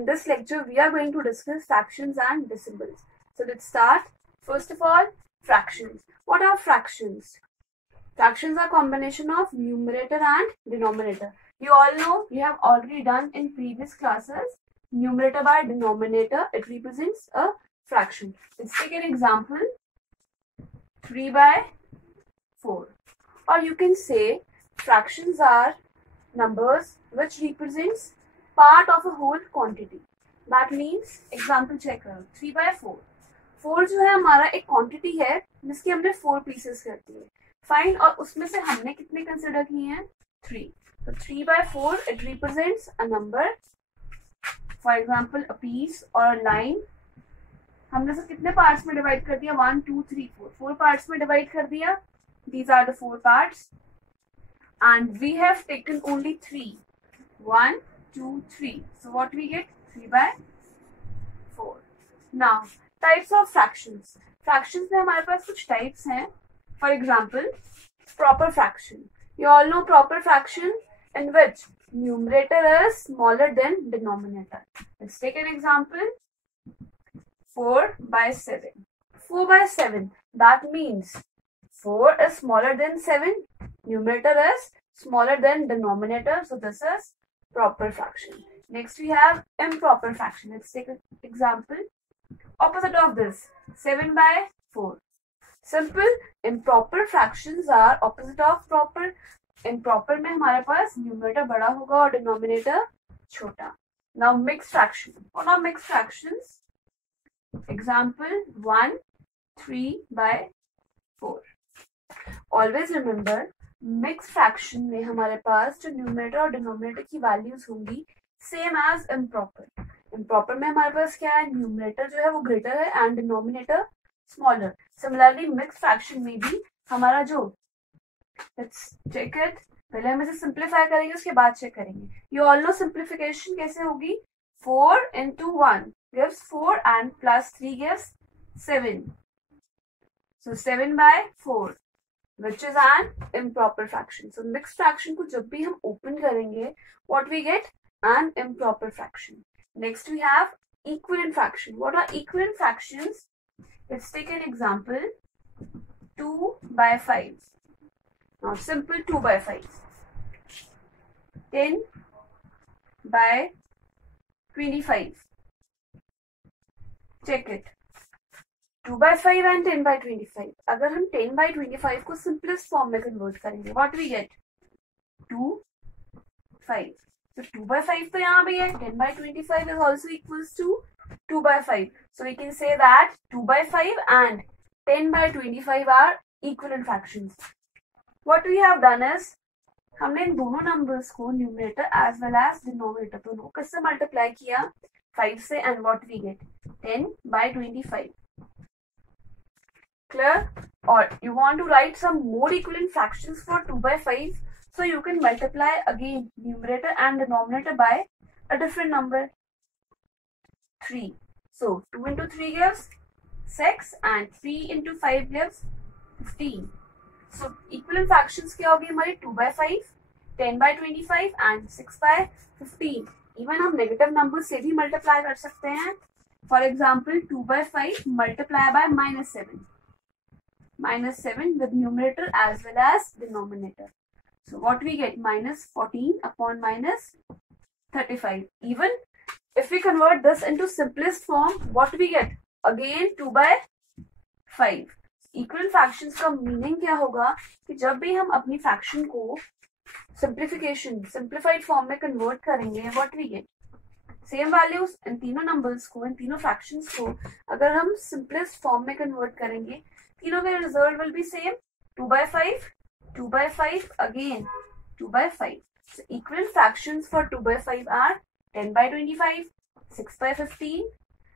in this lecture we are going to discuss fractions and decimals. So let's start. First of all, fractions. What are fractions? Fractions are combination of numerator and denominator. You all know, you have already done in previous classes. Numerator by denominator, it represents a fraction. Let's take an example. 3 by 4. Or you can say fractions are numbers which represents part of a whole quantity. That means, example check करो, 3 by 4. 4 जो है हमारा एक quantity है जिसकी हमने 4 pieces कर दिए. Fine, और उसमें से हमने कितने consider किए हैं? 3. So 3 by 4 it represents a number. For example, a piece or a line. हमने से कितने parts में divide कर दिया? 1, 2, 3, 4. 4 parts में divide कर दिया. These are the 4 parts. And we have taken only 3. 1, 2, 3. So what we get? 3 by 4. Now, types of fractions. Fractions में हमारे पास कुछ types हैं. For example, proper fraction. You all know proper fraction in which numerator is smaller than denominator. Let's take an example. 4 by 7. 4 by 7. That means 4 is smaller than 7. Numerator is smaller than denominator. So this is proper fraction. Next we have improper fraction. Let's take an example. Opposite of this, 7 by 4. Simple. Improper fractions are opposite of proper. Improper में हमारे पास numerator बड़ा होगा और denominator छोटा. Now mixed fraction. What are mixed fractions? Example 1, 3 by 4. Always remember, mixed fraction में हमारे पास जो numerator और denominator की values होंगी same as improper. Improper में हमारे पास क्या है? Numerator जो है वो greater है and denominator smaller. Similarly, mixed fraction में भी हमारा जो, let's check it. पहले हम इसे simplify करेंगे उसके बाद check करेंगे. You all know simplification कैसे होगी? 4 into 1 gives 4 and plus 3 gives 7. So 7 by 4. Which is an improper fraction. So mixed fraction को जब भी हम open करेंगे, what we get? An improper fraction. Next we have equivalent fraction. What are equivalent fractions? Let's take an example. 2 by 5. Now simple 2 by 5. 10 by 25. Check it. 2 by 5 and 10 by 25. अगर हम 10 by 25 को simplest form में convert करेंगे, what we get? 2, 5. So 2 by 5 तो यहाँ भी है. 10 by 25 is also equals to 2 by 5. So we can say that 2 by 5 and 10 by 25 are equivalent fractions. What we have done is, हमने इन दोनों numbers को numerator as well as denominator दोनों को किससे multiply किया? 5 से, and what we get? 10 by 25. Clear? Or you want to write some more equivalent fractions for 2 by 5, so you can multiply again numerator and denominator by a different number. 3. So 2 into 3 gives 6 and 3 into 5 gives 15. So equivalent fractions क्या होगी हमारी? 2 by 5, 10 by 25 and 6 by 15. Even हम negative numbers से भी multiply कर सकते हैं. For example, 2 by 5 multiply by minus 7. Minus 7 with numerator as well as denominator. So what we get? Minus 14 upon minus 35. Even if we convert this into simplest form, what we get? Again 2 by 5. Equivalent fractions का meaning क्या होगा कि जब भी हम अपनी fraction को simplified form में convert करेंगे, what we get? Same values इन तीनों numbers को, इन तीनों fractions को अगर हम simplest form में convert करेंगे, तीनों का result will be same. 2 by 5, 2 by 5, again 2 by 5. So equivalent fractions for 2 by 5 are 10 by 25, 6 by 15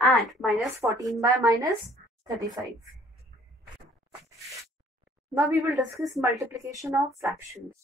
and minus 14 by minus 35. Now we will discuss multiplication of fractions.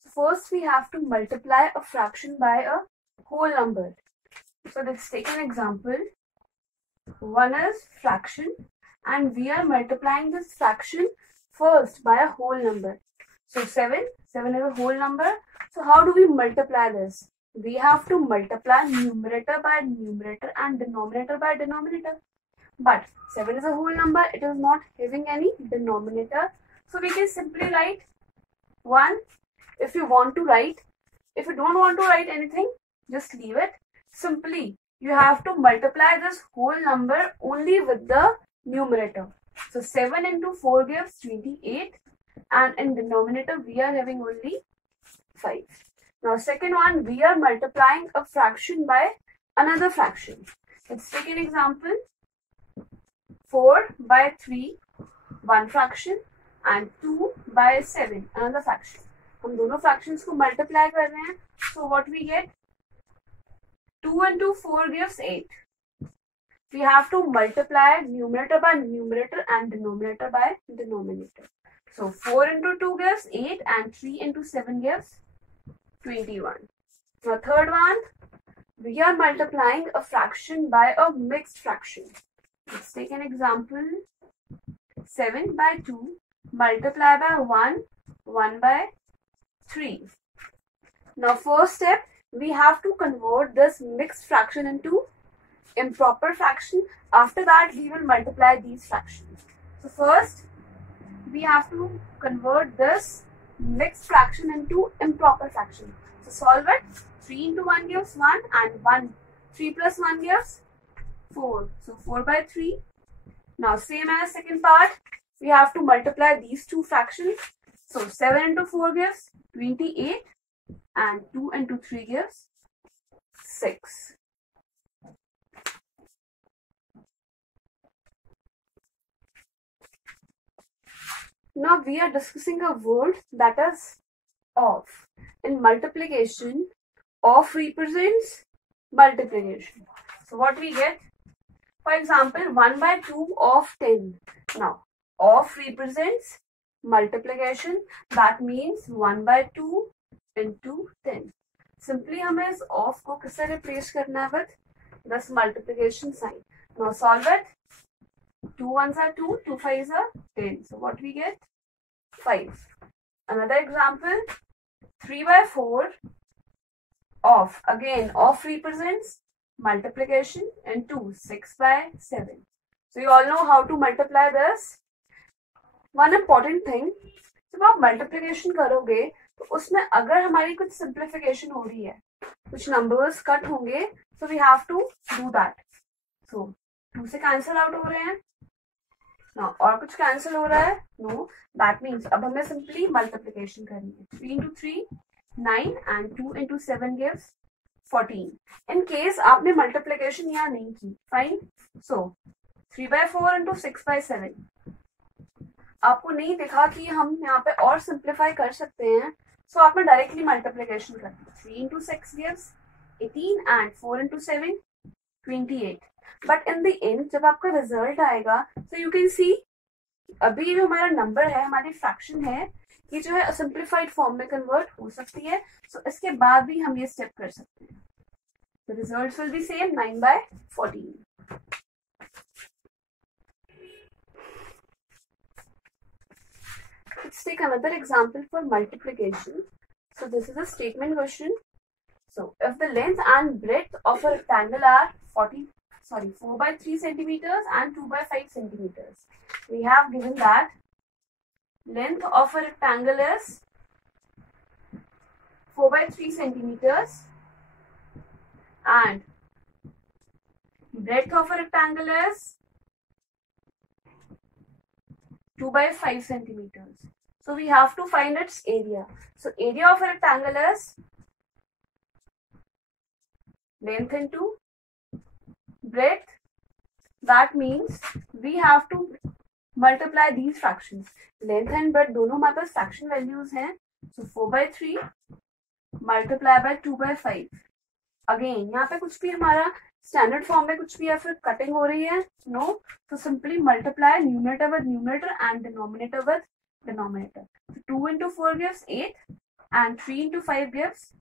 So first we have to multiply a fraction by a whole number. So let's take an example. 1 is fraction and we are multiplying this fraction first by a whole number. So 7 is a whole number. So how do we multiply this? we have to multiply numerator by numerator and denominator by denominator. But 7 is a whole number, it is not having any denominator. So we can simply write 1 if you want to write. If you don't want to write anything, just leave it. Simply, you have to multiply this whole number only with the numerator. So 7 into 4 gives 28, and in denominator we are having only 5. Now second one, we are multiplying a fraction by another fraction. Let's take an example. 4 by 3, one fraction, and 2 by 7, another fraction. हम दोनों fractions को multiply कर रहे हैं. So what we get? 2 into 4 gives 8. We have to multiply numerator by numerator and denominator by denominator. So 4 into 2 gives 8 and 3 into 7 gives 21. Now third one, we are multiplying a fraction by a mixed fraction. Let's take an example. 7 by 2 multiply by 1, 1 by 3. Now first step, we have to convert this mixed fraction into improper fraction. After that, we will multiply these fractions. So first, we have to convert this mixed fraction into improper fraction. So solve it. 3 into 1 gives 1 and 3 plus 1 gives 4. So 4 by 3. Now same as second part, we have to multiply these two fractions. So 7 into 4 gives 28 and 2 into 3 gives 6. Now we are discussing a word that is of. In multiplication, of represents multiplication. So what we get? For example, 1 by 2 of 10. Now, of represents multiplication. That means 1 by 2 into 10. Simply हमें इस of को किससे replace करना है with this multiplication sign. Now solve it. 2 ones are 2, 2 5s are 10. So what we get? 5. Another example, 3 by 4 of. Again, of represents multiplication into 6 by 7. So you all know how to multiply this. One important thing, जब आप multiplication करोगे तो उसमें अगर हमारी कुछ simplification हो रही है, कुछ numbers cut होंगे, so we have to do that. So 2 से cancel out हो रहे हैं. Now और कुछ cancel हो रहा है? No. That means अब हमें simply multiplication करनी है. 3 into 3, 9 and 2 into 7 gives 14. In case आपने multiplication यहाँ नहीं की, fine. So 3 by 4 into 6 by 7. आपको नहीं दिखा कि हम यहाँ पे और simplify कर सकते हैं, so आपने directly multiplication कर दी. 3 into 6 gives 18 and 4 into 7 28. But in the end जब आपका result आएगा, so you can see अभी जो हमारा number है, हमारी fraction है, ये जो है simplified form में convert हो सकती है. So इसके बाद भी हम ये step कर सकते हैं. The results will be same, 9 by 14. Let's take another example for multiplication. So this is a statement question. So if the length and breadth of a rectangle are 4 by 3 centimeters and 2 by 5 centimeters. We have given that length of a rectangle is 4 by 3 centimeters and breadth of a rectangle is 2 by 5 centimeters. So we have to find its area. So area of a rectangle is length into breadth. That means we have to multiply these fractions. Length and breadth दोनों हमारे पास fraction values हैं. So 4 by 3 multiply by 2 by 5. Again यहाँ पे कुछ भी हमारा standard form में कुछ भी या फिर cutting हो रही है? No. So simply multiply numerator with numerator and denominator with denominator. So 2 into 4 gives 8 and 3 into 5 gives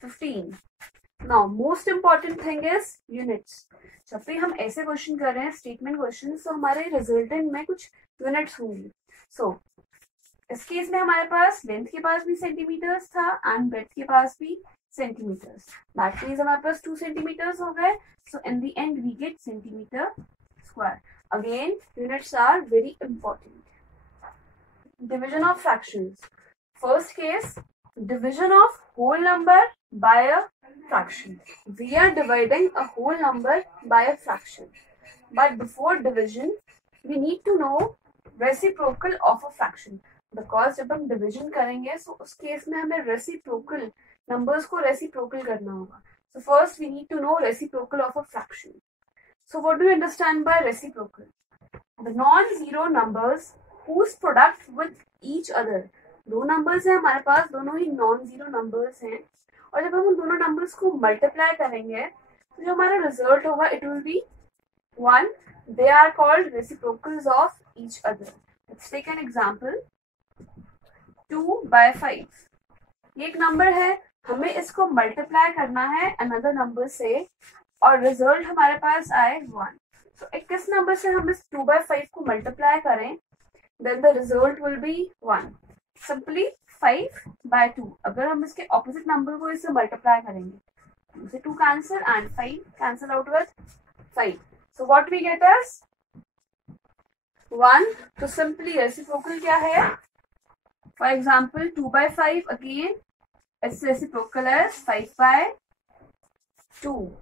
15. Now most important thing is units. जब भी हम ऐसे क्वेश्चन कर रहे हैं स्टेटमेंट क्वेश्चन, तो हमारे रिजल्टेंट में कुछ यूनिट्स होंगी. सो इस केस में हमारे पास लेंथ के पास भी सेंटीमीटर्स था एंड ब्रेड्थ के पास भी centimeters. That means हमारे पास 2 centimeters हो गए. So in the end we get centimeter square. Again, units are very important. Division of fractions. First case, division of whole number by a fraction. We are dividing a whole number by a fraction. But before division, we need to know reciprocal of a fraction. Because जब हम division करेंगे, so उस case में हमें reciprocal numbers को reciprocal करना होगा. So first we need to know reciprocal of a fraction. So what do you understand by reciprocal? The non-zero numbers whose product with each other. दो numbers हैं हमारे पास, दोनों ही non-zero numbers हैं, और जब हम उन दोनों numbers को multiply करेंगे, तो जो हमारा result होगा, it will be 1. They are called reciprocals of each other. Let's take an example. 2/5. ये एक number है, हमें इसको multiply करना है another number से, और result हमारे पास आए 1. So एक किस number से हम इस 2/5 को multiply करें, then the result will be 1. Simply 5/2. अगर हम इसके opposite number को इससे multiply करेंगे, 2 से 2 cancel and 5 cancel out with 5. So what we get is 1. तो simply reciprocal क्या है? For example, 2/5 again, its reciprocal is 5/2.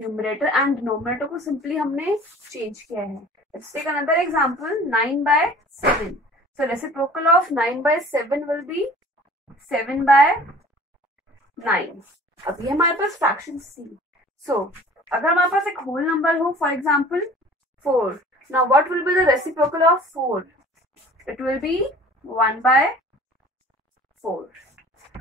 Numerator and denominator को simply हमने change किया है. Let's take another example. 9/7. So reciprocal of 9/7 will be 7/9. अब ये हमारे पास fraction C. So अगर हमारे पास एक whole number हो, for example 4. Now what will be the reciprocal of 4? It will be 1/4.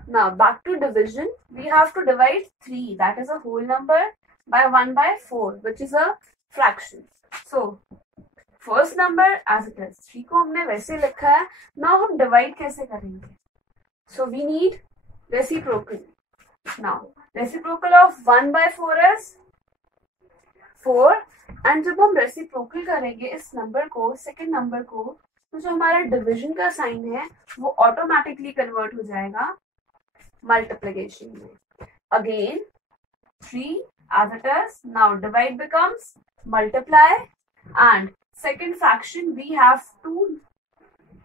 Now back to division. We have to divide 3. That is a whole number by 1/4, which is a fraction. So first number as it is. 3 को हमने वैसे लिखा है. Now हम divide कैसे करेंगे? So we need reciprocal. Now reciprocal of 1/4 is 4. And जब हम reciprocal करेंगे इस number को, second number को, तो जो हमारा division का sign है, वो automatically convert हो जाएगा multiplication में. Again 3 as it is. Now divide becomes multiply, and second fraction we have to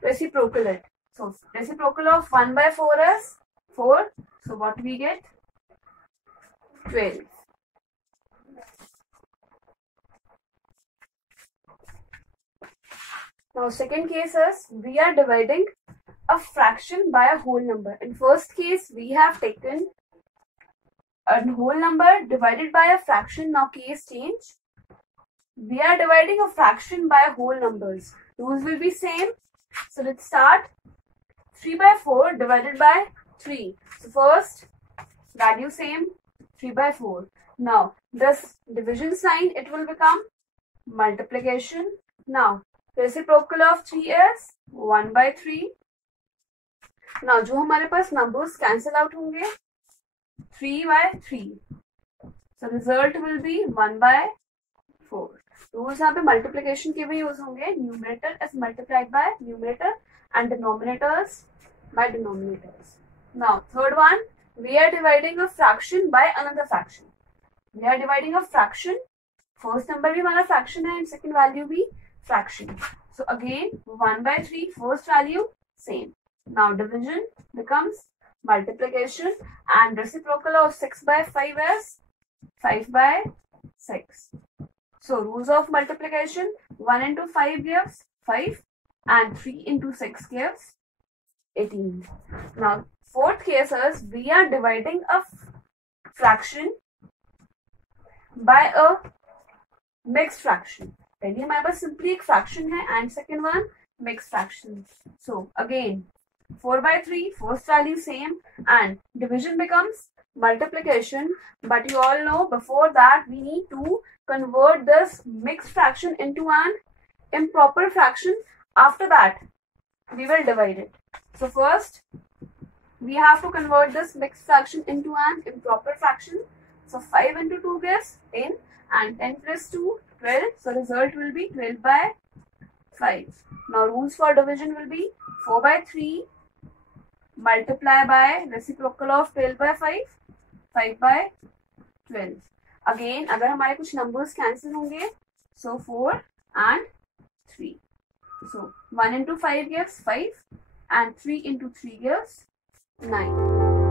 reciprocal it. So reciprocal of 1/4 is 4. So what we get? 12. Now second case is we are dividing a fraction by a whole number. In first case we have taken a whole number divided by a fraction. Now case change. We are dividing a fraction by whole numbers. Rules will be same. So let's start. 3/4 divided by 3. So first value same, 3/4. Now this division sign, it will become multiplication. Now reciprocal of 3 is 1/3. Now जो हमारे पास numbers cancel out होंगे, 3/3. So result will be 1/4. Rules यहाँ पे multiplication के भी use होंगे. Numerator is multiplied by numerator and denominators by denominators. Now third one, we are dividing a fraction by another fraction. We are dividing a fraction. First number भी हमारा fraction है and second value भी fraction. So again 1/3, first value same. Now division becomes multiplication, and reciprocal of 6/5 is 5/6. So rules of multiplication, 1 into 5 gives 5 and 3 into 6 gives 18. Now fourth case is we are dividing a fraction by a mixed fraction. पहले हमारे पास simply एक fraction है and second one mixed fraction. So again 4/3, first value same, and division becomes multiplication. But you all know before that we need to convert this mixed fraction into an improper fraction. After that we will divide it. So first we have to convert this mixed fraction into an improper fraction. So 5 into 2 gives 10, and 10 plus 2 12. So result will be 12/5. Now rules for division will be 4/3 multiply by reciprocal of 12/5 5/12. Again अगर हमारे कुछ numbers cancel होंगे, so 4 and 3. So 1 into 5 gives 5 and 3 into 3 gives 9.